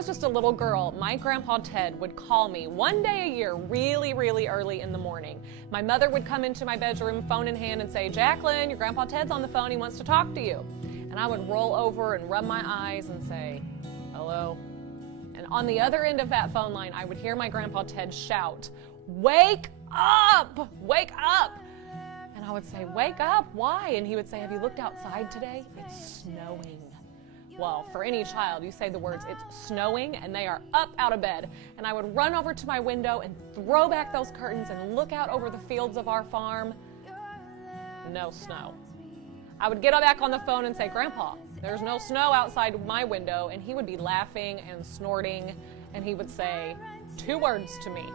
was just a little girl, my Grandpa Ted would call me one day a year really, really early in the morning. My mother would come into my bedroom, phone in hand, and say, "Jaclyn, your Grandpa Ted's on the phone. He wants to talk to you." And I would roll over and rub my eyes and say, "Hello?" And on the other end of that phone line, I would hear my Grandpa Ted shout, "Wake up! Wake up!" And I would say, "Wake up? Why?" And he would say, "Have you looked outside today? It's snowing." Well, for any child, you say the words, "It's snowing," and they are up out of bed. And I would run over to my window and throw back those curtains and look out over the fields of our farm. No snow. I would get back on the phone and say, "Grandpa, there's no snow outside my window." And he would be laughing and snorting, and he would say 2 words to me: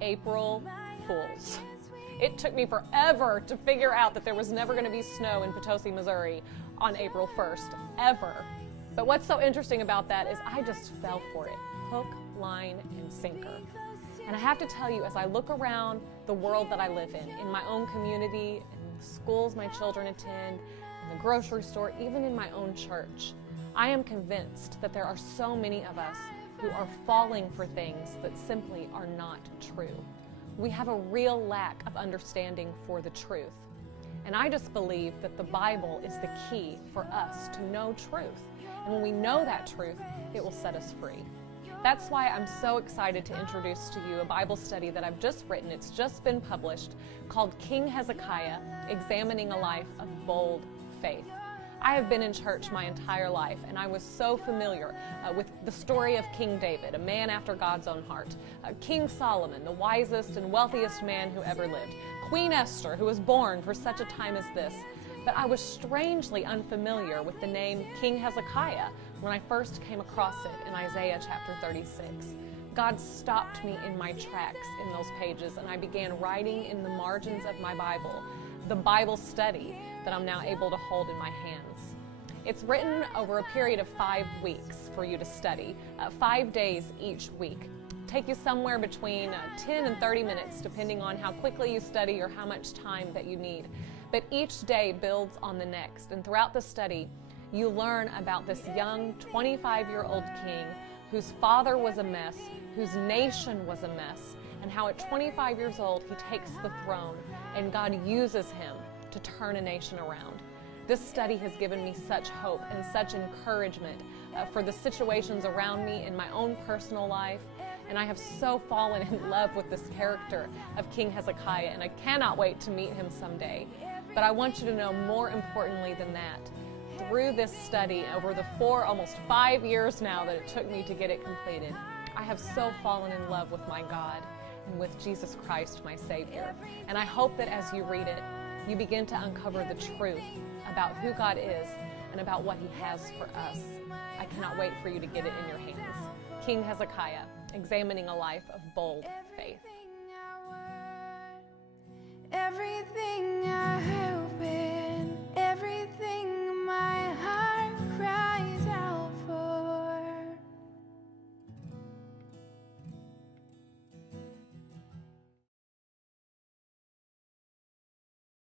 "April Fools." It took me forever to figure out that there was never going to be snow in Potosi, Missouri on April 1st, ever. But what's so interesting about that is I just fell for it, hook, line, and sinker. And I have to tell you, as I look around the world that I live in my own community, in the schools my children attend, in the grocery store, even in my own church, I am convinced that there are so many of us who are falling for things that simply are not true. We have a real lack of understanding for the truth. And I just believe that the Bible is the key for us to know truth. And when we know that truth, it will set us free. That's why I'm so excited to introduce to you a Bible study that I've just written. It's just been published, called King Hezekiah, Examining a Life of Bold Faith. I have been in church my entire life, and I was so familiar with the story of King David, a man after God's own heart, King Solomon, the wisest and wealthiest man who ever lived, Queen Esther, who was born for such a time as this. But I was strangely unfamiliar with the name King Hezekiah when I first came across it in Isaiah chapter 36. God stopped me in my tracks in those pages, and I began writing in the margins of my Bible, the Bible study that I'm now able to hold in my hands. It's written over a period of 5 weeks for you to study, 5 days each week. Take you somewhere between 10 and 30 minutes, depending on how quickly you study or how much time that you need. But each day builds on the next, and throughout the study, you learn about this young 25-year-old king whose father was a mess, whose nation was a mess, and how at 25 years old he takes the throne and God uses him to turn a nation around. This study has given me such hope and such encouragement for the situations around me in my own personal life, and I have so fallen in love with this character of King Hezekiah, and I cannot wait to meet him someday. But I want you to know, more importantly than that, through this study over the almost 5 years now that it took me to get it completed, I have so fallen in love with my God and with Jesus Christ, my Savior. And I hope that as you read it, you begin to uncover the truth about who God is and about what He has for us. I cannot wait for you to get it in your hands. King Hezekiah, Examining a Life of Bold Faith. Everything I heard.